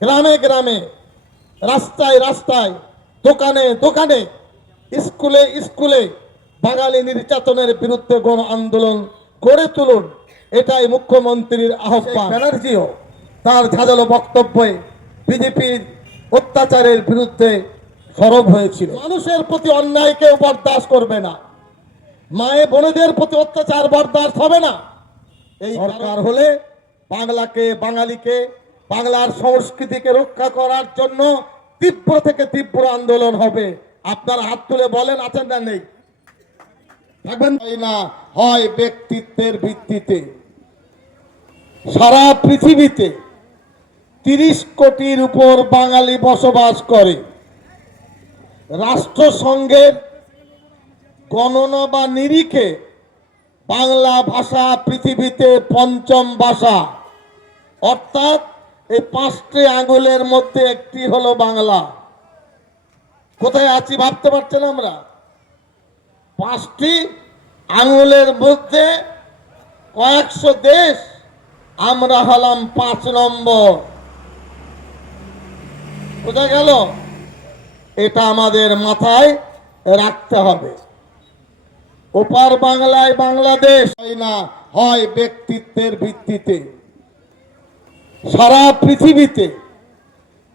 গ্রামে গ্রামে রাস্তায় রাস্তায় দোকানে দোকানে স্কুলে স্কুলে বাঙালি নির্যাতনের বিরুদ্ধে গণ আন্দোলন গড়ে তুলুন এটাই মুখ্যমন্ত্রীর আহ্বান। ব্যানার্জিও তার ঝাঁঝালো বক্তব্যে বিজেপির অত্যাচারের বিরুদ্ধে সরব হয়েছিল। মানুষের প্রতি অন্যায় কেউ বরদাস্ত করবে না। মায়ে বোনেদের প্রতি অত্যাচার বরদাস্ত হবে না। এই দরকার হলে বাংলাকে বাঙালিকে বাংলার সংস্কৃতিকে রক্ষা করার জন্য তীব্র থেকে তীব্র আন্দোলন হবে। আপনার হাত তুলে বলেন, আছেন না নেই? থাকবেন? না, হয় ব্যক্তিত্বের ভিত্তিতে। সারা পৃথিবীতে তিরিশ কোটির উপর বাঙালি বসবাস করে। রাষ্ট্রসংঘের গণনা বা নিরিখে বাংলা ভাষা পৃথিবীতে পঞ্চম ভাষা। অর্থাৎ এই পাঁচটি আঙুলের মধ্যে একটি হলো বাংলা। কোথায় আছি ভাবতে পারছেন আমরা? পাঁচটি আঙুলের মধ্যে কয়েকশো দেশ আমরা হলাম পাঁচ নম্বর। কোথায় গেল? এটা আমাদের মাথায় রাখতে হবে। ওপার বাংলায় বাংলাদেশ হয় না, হয় ব্যক্তিত্বের ভিত্তিতে। সারা পৃথিবীতে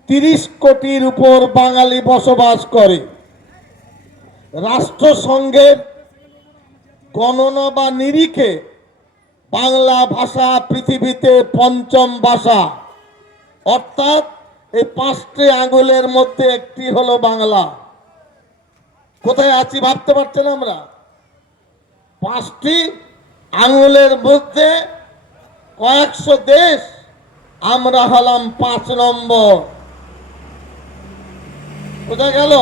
তিরিশ কোটির উপর বাঙালি বসবাস করে। রাষ্ট্রসংঘের গণনা বা নিরিখে বাংলা ভাষা পৃথিবীতে পঞ্চম ভাষা। অর্থাৎ এই পাঁচটি আঙুলের মধ্যে একটি হলো বাংলা। কোথায় আছি ভাবতে পারছেন আমরা? পাঁচটি আঙুলের মধ্যে কয়েকশো দেশ আমরা হলাম পাঁচ নম্বর। বোঝা গেল?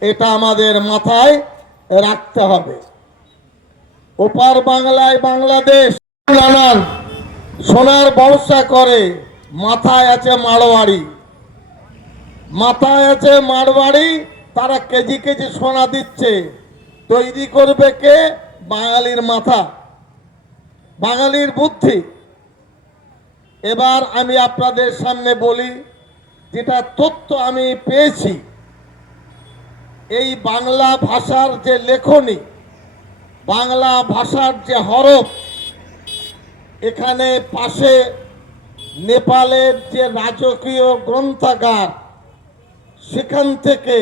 এটা আমাদের মাথায় রাখতে হবে। ওপার বাংলায় বাংলাদেশ নানান সোনার ব্যবসা করে, মাথায় আছে মারোয়াড়ি মাথায় আছে মারবাড়ি তারা কেজি কেজি সোনা দিচ্ছে। তৈরি করবে কে? বাঙালির মাথা। বাঙালির বুদ্ধি। এবার আমি আপনাদের সামনে বলি, যেটা তথ্য আমি পেয়েছি, এই বাংলা ভাষার যে লেখনী, বাংলা ভাষার যে হরফ, এখানে পাশে নেপালের যে রাজকীয় গ্রন্থাগার, সেখান থেকে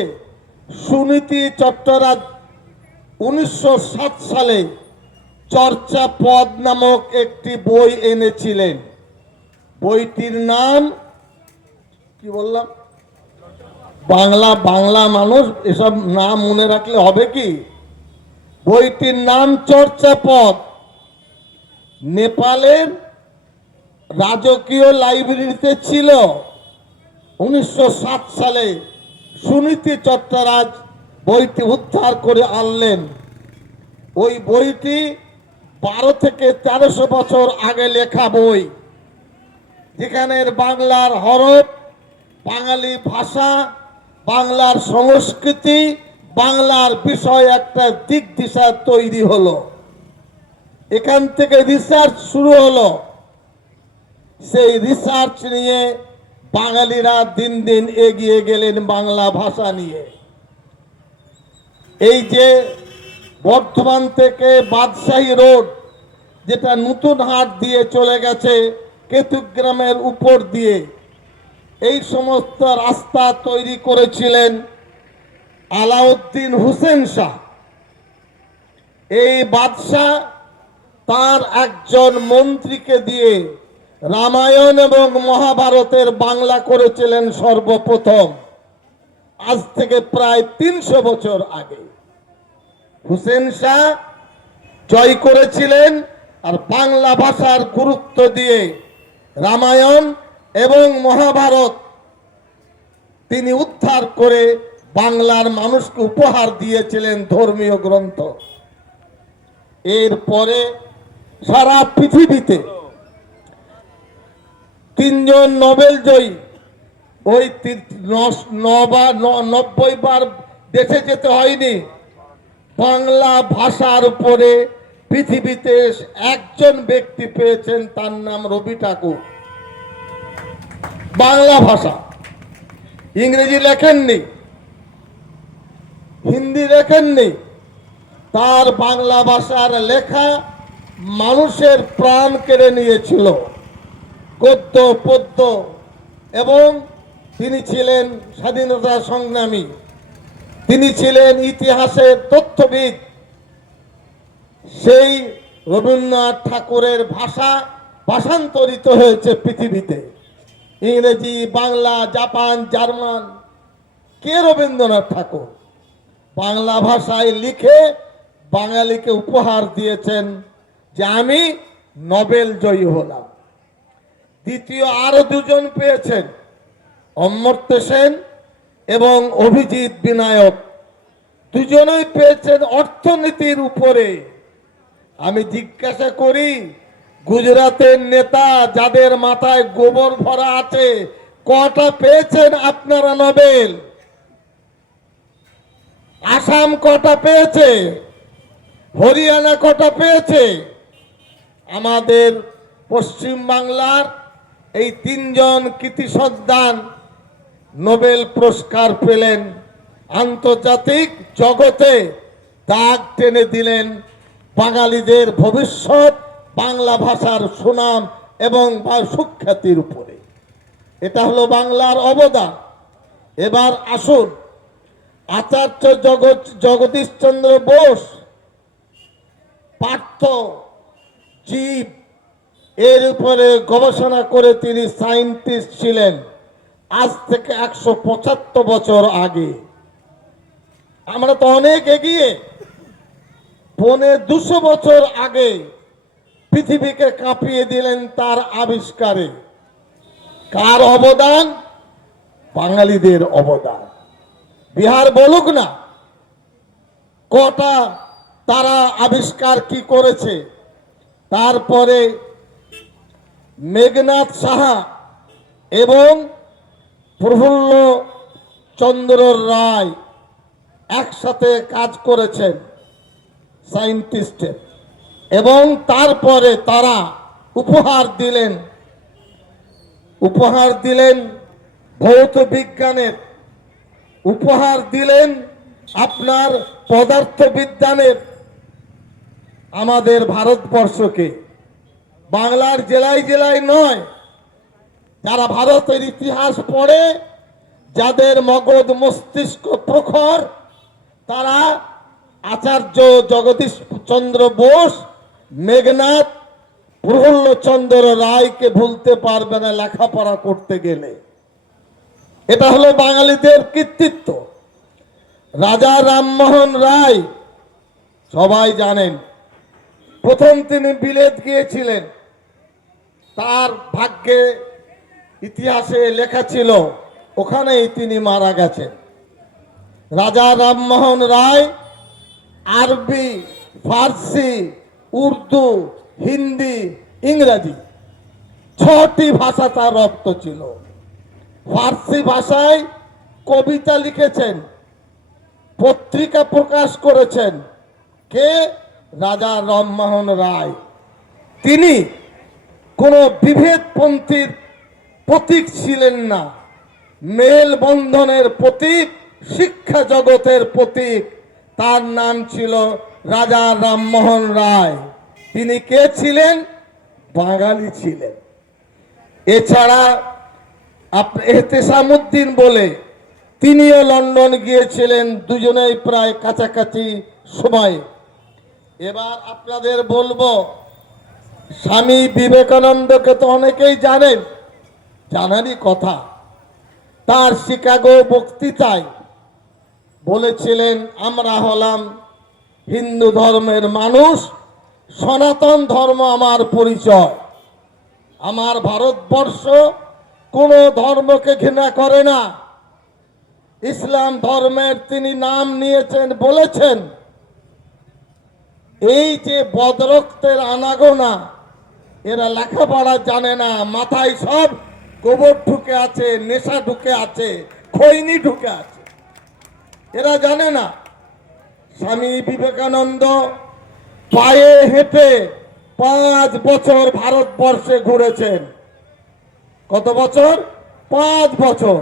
সুনীতি চট্টরাজ উনিশশো সাত সালে চর্চা পদ নামক একটি বই এনেছিলেন। বইটির নাম, কি বললাম? বাংলা বাংলা মানুষ, এসব নাম মনে রাখলে হবে কি? বইটির নাম চর্চা পদ নেপালের রাজকীয় লাইব্রেরিতে ছিল উনিশশো সাত সালে সুনীতি চট্টরাজ বইটি উদ্ধার করে আনলেন। ওই বইটি বারো থেকে তেরোশো বছর আগে লেখা বই। যেখানের বাংলার হরফ, বাঙালি ভাষা, বাংলার সংস্কৃতি, বাংলার বিষয় একটা দিক দিশা তৈরি হলো। এখান থেকে রিসার্চ শুরু হলো। সেই রিসার্চ নিয়ে বাঙালিরা দিন দিন এগিয়ে গেলেন বাংলা ভাষা নিয়ে। এই যে বর্ধমান থেকে বাদশাহী রোড, যেটা নতুন হাট দিয়ে চলে গেছে কেতুগ্রামের উপর দিয়ে এই সমস্ত রাস্তা তৈরি করেছিলেন আলাউদ্দিন হুসেন শাহ। এই বাদশাহ তার একজন মন্ত্রীকে দিয়ে রামায়ণ এবং মহাভারতের বাংলা করেছিলেন সর্বপ্রথম। আজ থেকে প্রায় তিনশো বছর আগে। হুসেন শাহ জয় করেছিলেন আর বাংলা ভাষার গুরুত্ব দিয়ে রামায়ণ এবং মহাভারত। তিনি উদ্ধার করে বাংলার মানুষকে উপহার দিয়েছিলেন ধর্মীয় গ্রন্থ। এরপরে সারা পৃথিবীতে তিনজন নোবেল জয়ী। ওই নব্বই বার দেশে যেতে হয়নি। বাংলা ভাষার উপরে পৃথিবীতে একজন ব্যক্তি পেয়েছেন তার নাম রবি ঠাকুর। বাংলা ভাষা। ইংরেজি লেখেননি। হিন্দি লেখেননি। তার বাংলা ভাষার লেখা মানুষের প্রাণ কেড়ে নিয়েছিল। গদ্য, পদ্য এবং তিনি ছিলেন স্বাধীনতা সংগ্রামী। তিনি ছিলেন ইতিহাসের তথ্যবিদ। সেই রবীন্দ্রনাথ ঠাকুরের ভাষা ভাষান্তরিত হয়েছে পৃথিবীতে। ইংরেজি, বাংলা, জাপান, জার্মান। কে রবীন্দ্রনাথ ঠাকুর? বাংলা ভাষায় লিখে বাঙালিকে উপহার দিয়েছেন যে আমি নোবেল জয়ী হলাম। দ্বিতীয় আরও দুজন পেয়েছেন, অমর্ত্য সেন এবং অভিজিৎ বিনায়ক। দুজনেই পেয়েছেন অর্থনীতির উপরে। আমি জিজ্ঞাসা করি, গুজরাটের নেতা যাদের মাথায় গোবর ভরা আছে, কটা পেয়েছেন আপনারা নোবেল? আসাম কটা পেয়েছে? হরিয়ানা কটা পেয়েছে? আমাদের পশ্চিম বাংলার এই তিনজন কৃতি সন্তান নোবেল পুরস্কার পেলেন। আন্তর্জাতিক জগতে দাগ টেনে দিলেন বাঙালিদের ভবিষ্যৎ বাংলা ভাষার সুনাম এবং সুখ্যাতির উপরে। এটা হলো বাংলার অবদান। এবার আসুন, আচার্য জগৎ, জগদীশচন্দ্র বোস, পার্থ জীব, এর উপরে গবেষণা করে তিনি সায়েন্টিস্ট ছিলেন। আজ থেকে একশো পঁচাত্তর বছর আগে। আমরা তো অনেক এগিয়ে। পনে দুশো বছর আগে পৃথিবীকে কাঁপিয়ে দিলেন তার আবিষ্কারে। কার অবদান? বাঙালিদের অবদান। বিহার বলুক না, কটা তারা আবিষ্কার কি করেছে? তারপরে মেঘনাথ সাহা এবং প্রফুল্ল চন্দ্র রায় একসাথে কাজ করেছেন। সায়েন্টিস্টের এবং তারপরে তারা উপহার দিলেন উপহার দিলেন ভৌত বিজ্ঞানের, উপহার দিলেন আপনার পদার্থ বিজ্ঞানের আমাদের ভারতবর্ষকে। বাংলার জেলায় জেলায় নয়, যারা ভারতের ইতিহাস পড়ে, যাদের মগজ মস্তিষ্ক প্রখর, তারা আচার্য জগদীশ চন্দ্র বোস, মেঘনাথ প্রফুল্ল চন্দ্র রায়কে ভুলতে পারবে না লেখাপড়া করতে গেলে। এটা হলো বাঙালিদের কৃতিত্ব। রাজা রামমোহন রায়, সবাই জানেন, প্রথম তিনি বিলেত গিয়েছিলেন। তার ভাগ্যে ইতিহাসে লেখা ছিল, ওখানেই তিনি মারা গেছেন। রাজা রামমোহন রায় আরবি, ফার্সি, উর্দু, হিন্দি, ইংরাজি ছটি ভাষা তার রপ্ত ছিল। ফার্সি ভাষায় কবিতা লিখেছেন, পত্রিকা প্রকাশ করেছেন কে? রাজা রামমোহন রায়। তিনি কোনো বিভেদপন্থীর প্রতীক ছিলেন না। মেল বন্ধনের প্রতীক, শিক্ষা জগতের প্রতীক তার নাম ছিল রাজা রামমোহন রায়। তিনি কে ছিলেন? বাঙালি ছিলেন। এছাড়া এহতেসামুদ্দিন বলে তিনিও লন্ডন গিয়েছিলেন দুজনেই প্রায় কাছাকাছি সময়ে। এবার আপনাদের বলব, স্বামী বিবেকানন্দকে তো অনেকেই জানেন, জানারই কথা। তার শিকাগো বক্তৃতায় বলেছিলেন, আমরা হলাম হিন্দু ধর্মের মানুষ, সনাতন ধর্ম আমার পরিচয়। আমার ভারতবর্ষ কোনো ধর্মকে ঘৃণা করে না। ইসলাম ধর্মের তিনি নাম নিয়েছেন, বলেছেন। এই যে বদরক্তের আনাগোনা, এরা লেখাপড়া জানে না, মাথায় সব গোবর ঢুকে আছে, নেশা ঢুকে আছে, খৈনি ঢুকে আছে। এরা জানে না। স্বামী বিবেকানন্দ পায়ে হেঁটে পাঁচ বছর ভারতবর্ষে ঘুরেছেন। কত বছর? পাঁচ বছর।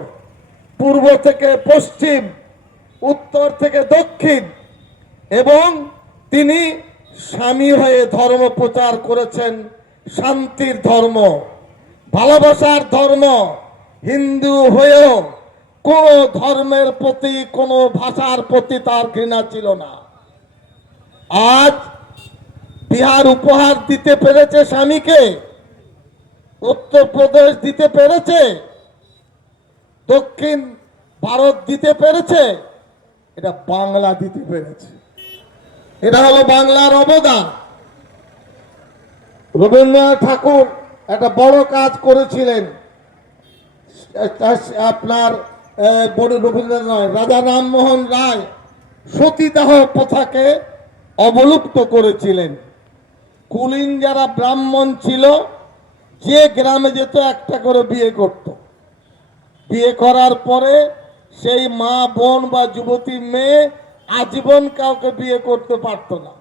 পূর্ব থেকে পশ্চিম, উত্তর থেকে দক্ষিণ এবং তিনি স্বামী হয়ে ধর্ম প্রচার করেছেন, শান্তির ধর্ম, ভালোবাসার ধর্ম, হিন্দু হয়েও কোন ধর্মের প্রতি, কোন ভাষার প্রতি তার ঘৃণা ছিল না। আজ বিহার উপহার দিতে পেরেছে স্বামীকে উত্তরপ্রদেশ দিতে পেরেছে, দক্ষিণ ভারত দিতে পেরেছে, এটা বাংলা দিতে পেরেছে। এটা হলো বাংলার অবদান। রবীন্দ্রনাথ ঠাকুর একটা বড় কাজ করেছিলেন। আপনার বড় রবীন্দ্রনাথ নয় রাজা রামমোহন রায় সতীদাহ প্রথাকে অবলুপ্ত করেছিলেন। কুলিন যারা ব্রাহ্মণ ছিল, যে গ্রামে যেত একটা করে বিয়ে করত। বিয়ে করার পরে সেই মা, বোন বা যুবতী মেয়ে আজীবন কাউকে বিয়ে করতে পারতো না।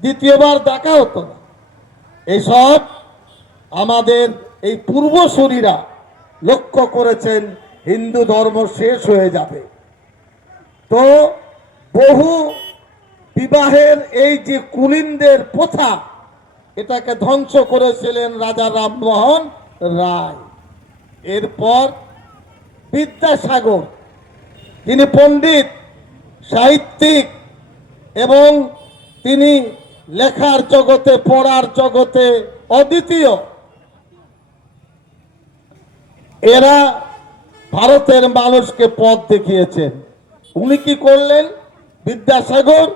দ্বিতীয়বার দেখা হতো না। এইসব আমাদের এই পূর্বসূরীরা লক্ষ্য করেছেন। হিন্দু ধর্ম শেষ হয়ে যাবে। তো বহু বিবাহের এই যে কুলিনদের প্রথা, এটাকে ধ্বংস করেছিলেন রাজা রামমোহন রায়। এরপর বিদ্যাসাগর তিনি পণ্ডিত, সাহিত্যিক এবং তিনি লেখার জগতে, পড়ার জগতে অদ্বিতীয়। এরা ভারতের মানুষকে পথ দেখিয়েছেন। উনি কি করলেন? বিদ্যাসাগর,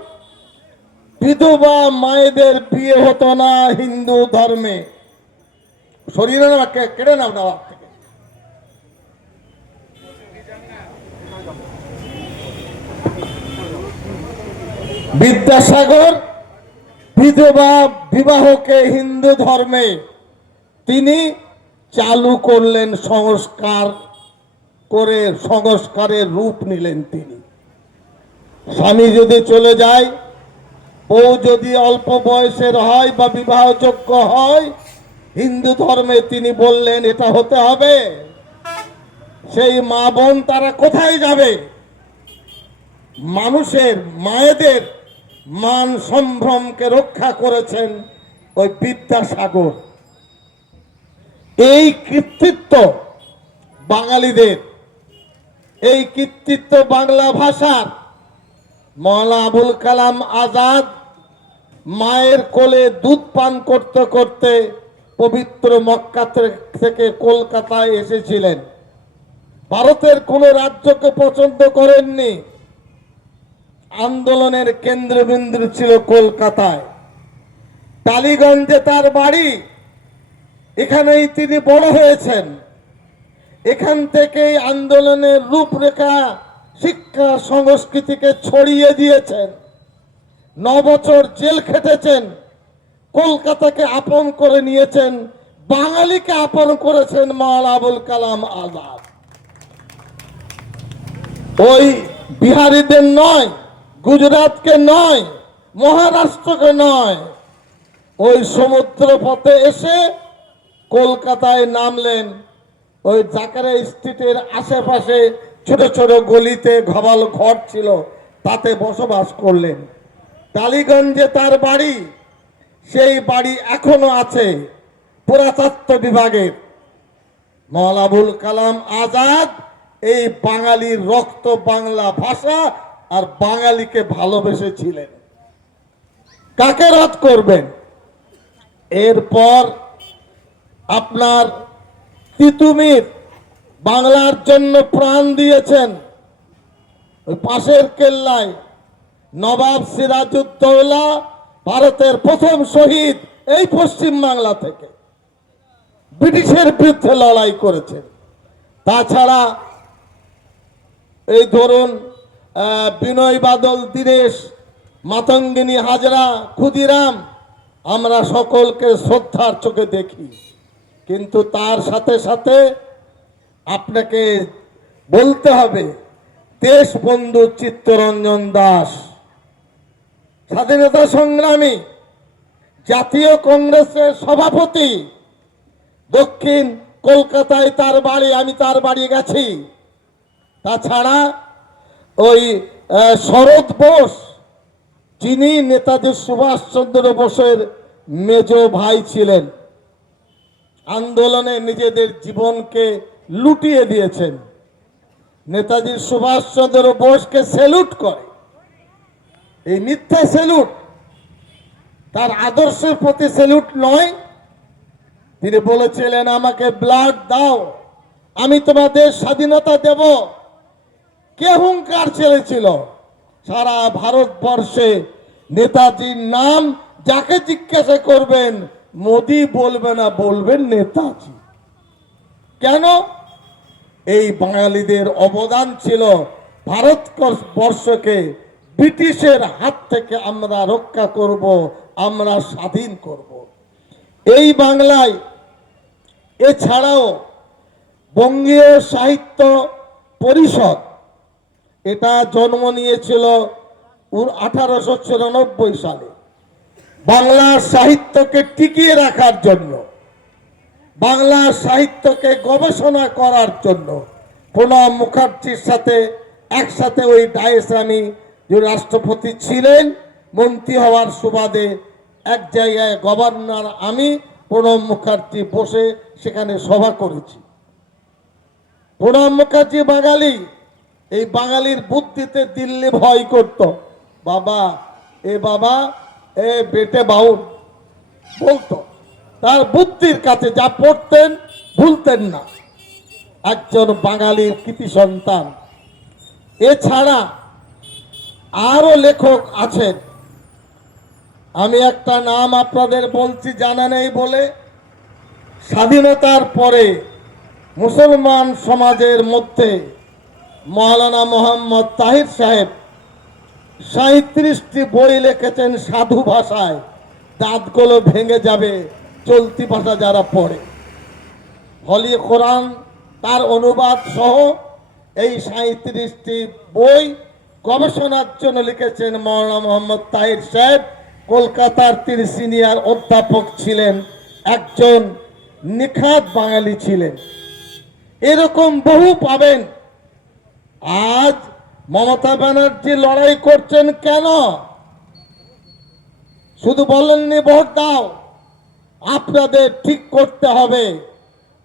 বিধবা মায়েদের বিয়ে হতো না হিন্দু ধর্মে। শরীরে না কেড়ে নাও না বিদ্যাসাগর, বিধবা বিবাহকে হিন্দু ধর্মে। তিনি চালু করলেন সংস্কার করে সংস্কারের রূপ নিলেন তিনি। স্বামী যদি চলে যায়, বউ যদি অল্প বয়সের হয় বা বিবাহযোগ্য হয়, হিন্দু ধর্মে তিনি বললেন, এটা হতে হবে। সেই মা বোন তারা কোথায় যাবে? মানুষের, মায়েদের মান সম্ভ্রমকে রক্ষা করেছেন ওই বিদ্যাসাগর। এই কৃতিত্ব বাঙালিদের এই কৃতিত্ব বাংলা ভাষার। মৌলা আবুল কালাম আজাদ মায়ের কোলে দুধ পান করতে করতে পবিত্র মক্কা থেকে কলকাতায় এসেছিলেন। ভারতের কোন রাজ্যকে পছন্দ করেননি। আন্দোলনের কেন্দ্রবিন্দু ছিল কলকাতায়। টালিগঞ্জে তার বাড়ি, এখানেই তিনি বড় হয়েছেন। এখান থেকেই আন্দোলনের রূপরেখা শিক্ষা সংস্কৃতিকে ছড়িয়ে দিয়েছেন। বছর জেল খেটেছেন, কলকাতাকে আপন করে নিয়েছেন, বাঙালিকে আপন করেছেন মাল আবুল কালাম আজাদ। ওই বিহারীদের নয়, গুজরাটকে নয়, মহারাষ্ট্রকে নয়, ওই সমুদ্র পথে এসে কলকাতায় নামলেন ওই জাকারা স্ট্রিটের আশেপাশে ছোট ছোট গলিতে ঘবাল ঘর ছিল, তাতে বসবাস করলেন। টালিগঞ্জে তার বাড়ি, সেই বাড়ি এখনও আছে পুরাতত্ত্ব বিভাগের। মৌলাবুল কালাম আজাদ এই বাঙালির রক্ত বাংলা ভাষা আর বাঙালিকে ভালোবেসেছিলেন। কাকে রদ করবেন? এরপর আপনার তিতুমির বাংলার জন্য প্রাণ দিয়েছেন পাশের কেল্লায় নবাব সিরাজউদ্দৌলা, ভারতের প্রথম শহীদ এই পশ্চিম বাংলা থেকে। ব্রিটিশের বিরুদ্ধে লড়াই করেছেন। তাছাড়া এই ধরুন বিনয় বাদল, দীনেশ, মাতঙ্গিনী হাজরা, ক্ষুদিরাম, আমরা সকলকে শ্রদ্ধার চোখে দেখি। কিন্তু তার সাথে সাথে আপনাকে বলতে হবে, দেশবন্ধু চিত্তরঞ্জন দাস, স্বাধীনতা সংগ্রামী, জাতীয় কংগ্রেসের সভাপতি, দক্ষিণ কলকাতায় তার বাড়ি, আমি তার বাড়ি গেছি। তাছাড়া ওই শরৎ বোস, যিনি নেতাজি সুভাষচন্দ্র বোসের মেজ ভাই ছিলেন। আন্দোলনে নিজেদের জীবনকে লুটিয়ে দিয়েছেন। নেতাজি সুভাষচন্দ্র বোসকে স্যালুট করে। এই মিথ্যা স্যালুট তার আদর্শের প্রতি স্যালুট নয়। তিনি বলেছিলেন, আমাকে ব্লাড দাও, আমি তোমাদের স্বাধীনতা দেব। কে হুঙ্কার ছেড়েছিল সারা ভারতবর্ষে নেতাজির নাম যাকে জিজ্ঞাসা করবেন মোদি বলবে না বলবেন নেতাজি। কেন? এই বাঙালিদের অবদান ছিল ভারতবর্ষকে ব্রিটিশের হাত থেকে আমরা রক্ষা করব, আমরা স্বাধীন করব। এই বাংলায় এছাড়াও বঙ্গীয় সাহিত্য পরিষদ, এটা জন্ম নিয়েছিল আঠারোশো চুরানব্বই সালে। বাংলা সাহিত্যকে টিকিয়ে রাখার জন্য, বাংলা সাহিত্যকে গবেষণা করার জন্য প্রণব মুখার্জির সাথে একসাথে ওই ডায়েসে আমি যে রাষ্ট্রপতি ছিলেন, মন্ত্রী হওয়ার সুবাদে এক জায়গায় গভর্নর আমি প্রণব মুখার্জি বসে সেখানে সভা করেছি। প্রণব মুখার্জি বাঙালি, এই বাঙালির বুদ্ধিতে দিল্লি ভয় করত। বাবা, এ বাবা এ বেটে বাউন বলতো, তার বুদ্ধির কাছে যা পড়তেন, ভুলতেন না। একজন বাঙালির কৃতি সন্তান। এছাড়া আরও লেখক আছেন। আমি একটা নাম আপনাদের বলছি, জানা নেই বলে। স্বাধীনতার পরে মুসলমান সমাজের মধ্যে মৌলানা মোহাম্মদ তাহির সাহেব সাঁত্রিশটি বই লিখেছেন সাধু ভাষায়। দাঁতগুলো ভেঙে যাবে, চলতি ভাষা যারা পড়ে। হলি কোরআন, তার অনুবাদ সহ এই সাঁত্রিশটি বই গবেষণার জন্য লিখেছেন মৌলানা মোহাম্মদ তাহির সাহেব। কলকাতার তিনি সিনিয়র অধ্যাপক ছিলেন, একজন নিখাত বাঙালি ছিলেন। এরকম বহু পাবেন। আজ মমতা ব্যানার্জি লড়াই করছেন কেন? শুধু বলেননি, ভোট দাও। আপনাদের ঠিক করতে হবে।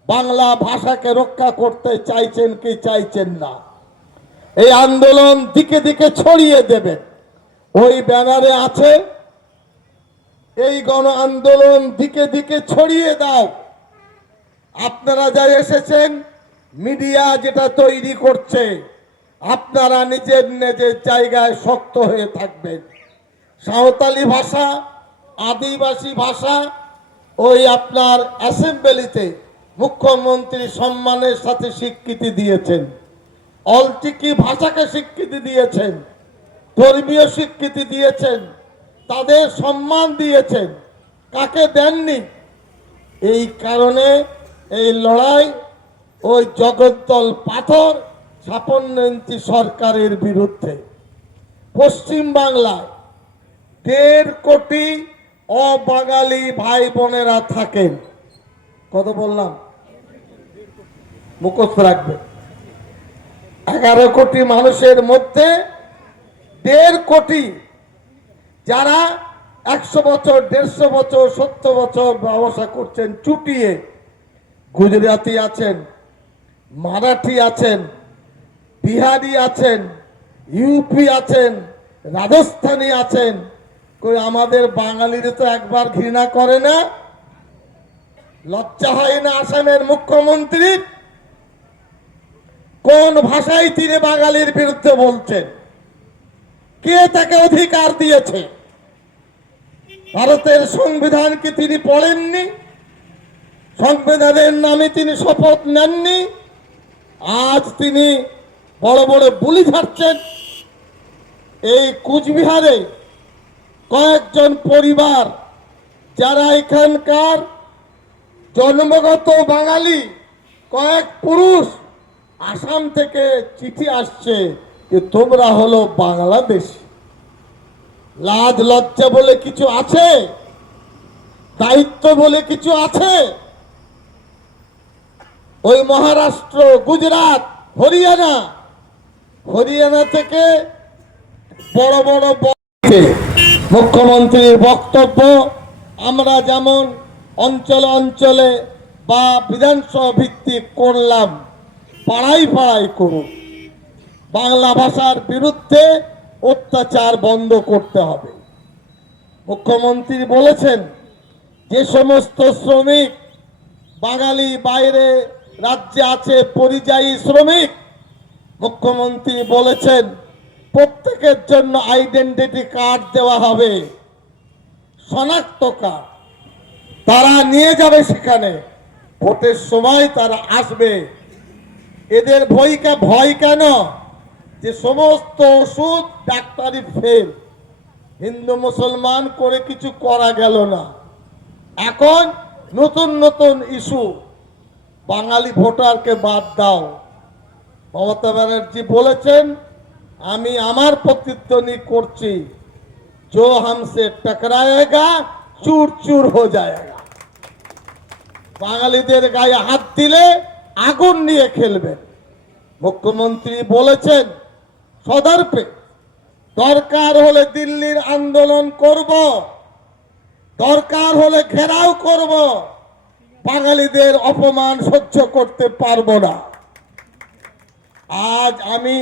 বাংলা ভাষাকে রক্ষা করতে চাইছেন কি চাইছেন না। এই আন্দোলন দিকে দিকে ছড়িয়ে দেবেন ওই ব্যানারে আছে, এই গণ আন্দোলন দিকে দিকে ছড়িয়ে দাও। আপনারা যা এসেছেন, মিডিয়া যেটা তৈরি করছে আপনারা নিজের নিজের জায়গায় শক্ত হয়ে থাকবেন। সাঁওতালি ভাষা, আদিবাসী ভাষা, ওই আপনার অ্যাসেম্বলিতে মুখ্যমন্ত্রী সম্মানের সাথে স্বীকৃতি দিয়েছেন। অলটিকি ভাষাকে স্বীকৃতি দিয়েছেন। ধর্মীয় স্বীকৃতি দিয়েছেন। তাদের সম্মান দিয়েছেন। কাকে দেননি? এই কারণে এই লড়াই, ওই জগদ্দল পাথর ছাপন্ন ইঞ্চি সরকারের বিরুদ্ধে। পশ্চিম বাংলায় দেড় কোটি অবাঙালি ভাই বোনেরা থাকেন। কত বললাম? মুখস্থ রাখবে। এগারো কোটি মানুষের মধ্যে দেড় কোটি যারা একশো বছর, দেড়শো বছর, সত্তর বছর ব্যবসা করছেন, চুটিয়ে। গুজরাটি আছেন, মারাঠি আছেন বিহারি আছেন ইউপি আছেন, রাজস্থানী আছেন। কই আমাদের বাঙালিরা তো একবার ঘৃণা করে না? লজ্জা হয় না আসামের মুখ্যমন্ত্রী? কোন ভাষায় তিনি বাঙালির বিরুদ্ধে বলছেন? কে তাকে অধিকার দিয়েছে? ভারতের সংবিধান কি তিনি পড়েননি? সংবিধানের নামে তিনি শপথ নেননি? আজ তিনি বড় বড় বুলি ঝাড়ছেন এই কুচবিহারে কয়েকজন পরিবার, যারা এখানকার জন্মগত বাঙালি, কয়েক পুরুষ আসাম থেকে চিঠি আসছে যে তোমরা হলো বাংলাদেশি। লাজ লজ্জা বলে কিছু আছে? দায়িত্ব বলে কিছু আছে? ওই মহারাষ্ট্র, গুজরাট, হরিয়ানা হরিয়ানা থেকে বড় বড় মুখ্যমন্ত্রীর বক্তব্য, আমরা যেমন অঞ্চল অঞ্চলে বা বিধানসভা ভিত্তিক করলাম পাড়াই পাড়াই করুন। বাংলা ভাষার বিরুদ্ধে অত্যাচার বন্ধ করতে হবে। মুখ্যমন্ত্রী বলেছেন, যে সমস্ত শ্রমিক বাঙালি বাইরে রাজ্যে আছে, পরিযায়ী শ্রমিক মুখ্যমন্ত্রী বলেছেন, প্রত্যেকের জন্য আইডেন্টিটি কার্ড দেওয়া হবে, শনাক্ত কার্ড তারা নিয়ে যাবে সেখানে, ভোটের সময় তারা আসবে। এদের ভয়কে ভয় কেন? যে সমস্ত ওষুধ ডাক্তারি ফেল হিন্দু মুসলমান করে কিছু করা গেল না। এখন নতুন নতুন ইস্যু বাঙালি ভোটারকে বাদ দাও। মমতা ব্যানার্জি বলেছেন আমি আমার প্রতিদ্বন্দ্বী করছি जो हमसे टकराएगा चूर चूर हो जाएगा বাঙালিদের গায়ে হাত দিলে আগুন নিয়ে খেলবেন মুখ্যমন্ত্রী বলেছেন সদর্পে দরকার হলে দিল্লির আন্দোলন করব দরকার হলে ঘেরাও করব বাঙালিদের অপমান সহ্য করতে পারবো না আজ আমি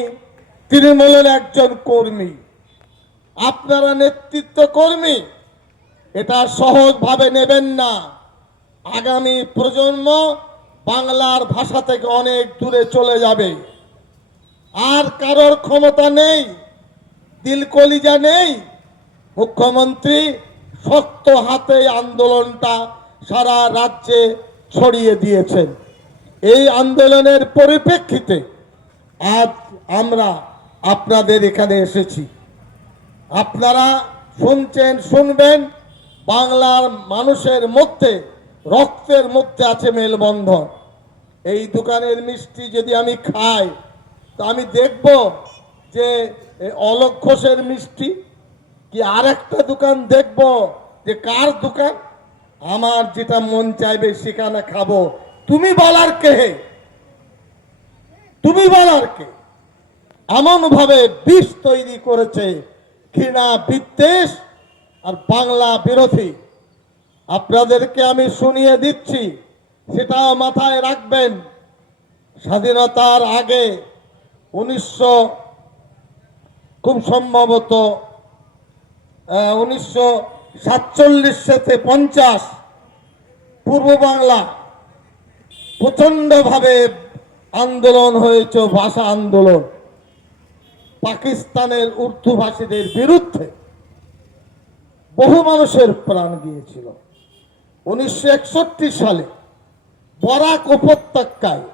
তৃণমূলের একজন কর্মী। আপনারা নেতৃত্ব কর্মী, এটা সহজভাবে নেবেন না। আগামী প্রজন্ম বাংলার ভাষা থেকে অনেক দূরে চলে যাবে। আর কারোর ক্ষমতা নেই, দিল কলিজা নেই, মুখ্যমন্ত্রী শক্ত হাতে আন্দোলনটা সারা রাজ্যে ছড়িয়ে দিয়েছেন। এই আন্দোলনের পরিপ্রেক্ষিতে আজ আমরা আপনাদের এখানে এসেছি। আপনারা শুনছেন, শুনবেন, বাংলার মানুষের মধ্যে, রক্তের মধ্যে আছে মেলবন্ধন। এই দোকানের মিষ্টি যদি আমি খাই, তো আমি দেখব যে অলোক ঘোষের মিষ্টি। কি আর একটা দোকান দেখব যে কার দোকান? আমার যেটা মন চাইবে সেখানে খাব। তুমি বলার কে তুমি বলার কে এমন ভাবে বিষ তৈরি করেছে ঘৃণা, বিদ্বেষ আর বাংলা বিরোধী। আপনাদেরকে আমি শুনিয়ে দিচ্ছি, সেটা মাথায় রাখবেন। স্বাধীনতার আগে উনিশশো, খুব সম্ভবত উনিশশো সাতচল্লিশ সাথে পঞ্চাশ, পূর্ব বাংলা প্রচণ্ডভাবে আন্দোলন হয়েছে, ভাষা আন্দোলন। পাকিস্তানের উর্দু ভাষীদের বিরুদ্ধে বহু মানুষের প্রাণ গিয়েছিল। উনিশশো একষট্টি সালে বরাক উপত্যকায়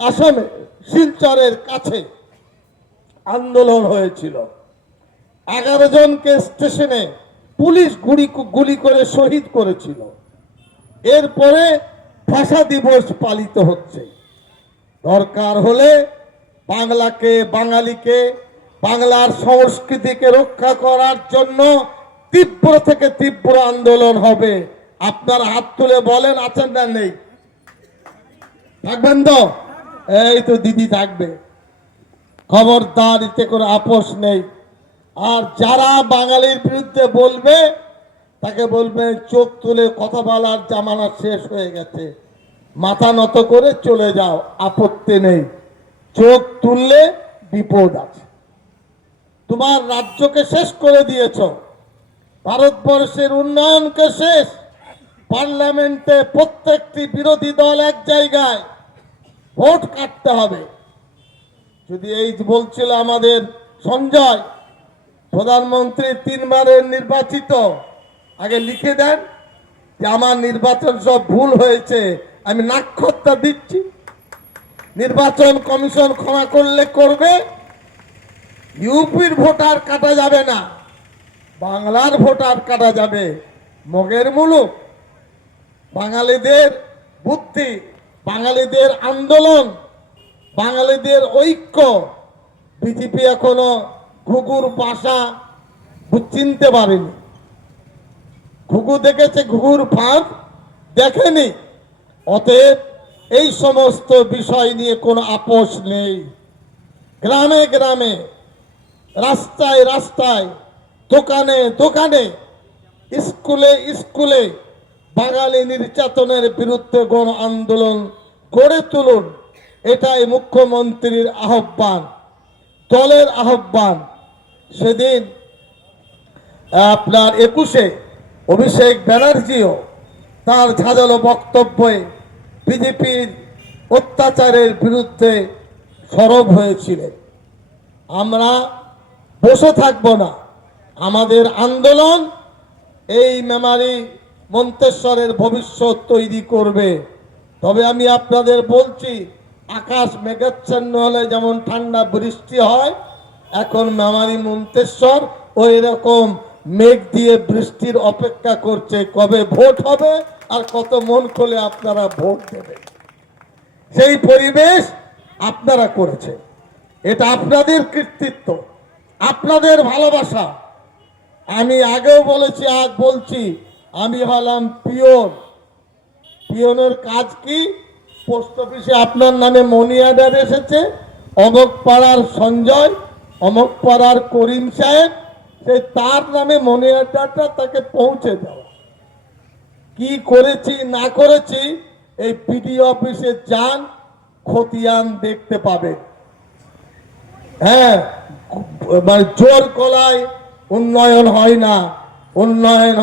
আসামে শিলচরের কাছে আন্দোলন হয়েছিল। এগারো জনকে স্টেশনে পুলিশ গুলি গুলি করে শহীদ করেছিল। এরপরে ভাষা দিবস পালিত হচ্ছে। দরকার হলে বাংলাকে, বাঙালিকে, বাংলার সংস্কৃতিকে রক্ষা করার জন্য তীব্র থেকে তীব্র আন্দোলন হবে। আপনার হাত তুলে বলেন, আছেন না নেই? থাকবেন তো? এই তো দিদি থাকবে। খবরদার, এতে কোনো আপোষ নেই। আর যারা বাঙালির বিরুদ্ধে বলবে, তাকে বলবে, চোখ তুলে কথা বলার জামানা শেষ হয়ে গেছে। মাথা নত করে চলে যাও, আপত্তি নেই। চোখ তুললে বিপদ আছে। তোমার রাজ্যকে শেষ করে দিয়েছ। ভারতবর্ষের উন্নয়নকে শেষ। পার্লামেন্টে প্রত্যেকটি বিরোধী দল এক জায়গায় ভোট কাটতে হবে। যদি এই বলছিল আমাদের সঞ্জয়, প্রধানমন্ত্রী তিনবারের নির্বাচিত, আগে লিখে দেন যে আমার নির্বাচন সব ভুল হয়েছে আমি নাক্ষত্তা দিচ্ছি। নির্বাচন কমিশন ক্ষমা করলে করবে। ইউপির ভোটার কাটা যাবে না। বাংলার ভোটার কাটা যাবে। মগের মুলুক। বাঙালিদের বুদ্ধি, বাঙালিদের আন্দোলন, বাঙালিদের ঐক্য। বিজেপি এখনও ঘুঘুর বাসা চিনতে পারেনি। ঘুঘু দেখেছে, ঘুঘুর ফাঁদ দেখেনি। অতএব এই সমস্ত বিষয় নিয়ে কোনো আপোষ নেই। গ্রামে গ্রামে, রাস্তায় রাস্তায়, দোকানে দোকানে, স্কুলে স্কুলে বাঙালি নির্যাতনের বিরুদ্ধে গণ আন্দোলন গড়ে তুলুন, এটাই মুখ্যমন্ত্রীর আহ্বান, দলের আহ্বান। সেদিন, আপনার একুশে অভিষেক ব্যানার্জিও তার ঝাঁঝালো বক্তব্যে বিজেপির অত্যাচারের বিরুদ্ধে সরব হয়েছিলেন। আমরা বসে থাকব না। আমাদের আন্দোলন এই মেমারি মন্তেশ্বরের ভবিষ্যৎ তৈরি করবে। তবে আমি আপনাদের বলছি, আকাশ মেঘাচ্ছন্ন হলে যেমন ঠান্ডা বৃষ্টি হয়, এখন মেমারি মন্তেশ্বর ওই রকম মেঘ দিয়ে বৃষ্টির অপেক্ষা করছে, কবে ভোট হবে আর কত মন খোলে আপনারা ভোট দেবেন। সেই পরিবেশ আপনারা করেছে এটা আপনাদের কৃতিত্ব, আপনাদের ভালোবাসা। আমি আগেও বলেছি, আজ বলছি, আমি হলাম পিওন পিওনের কাজ কি? পোস্ট অফিসে আপনার নামে মনি অর্ডার এসেছে অমক পাড়ার সঞ্জয় অমক পাড়ার করিম সাহেব সেই তার নামে মনে আড্ডাটা তাকে পৌঁছে দেওয়া। কি করেছি, না করেছি, এই পিডি অফিসে যান, খতিয়ান দেখতে পাবে হ্যাঁ মানে জোর কলায় উন্নয়ন হয় না। উন্নয়ন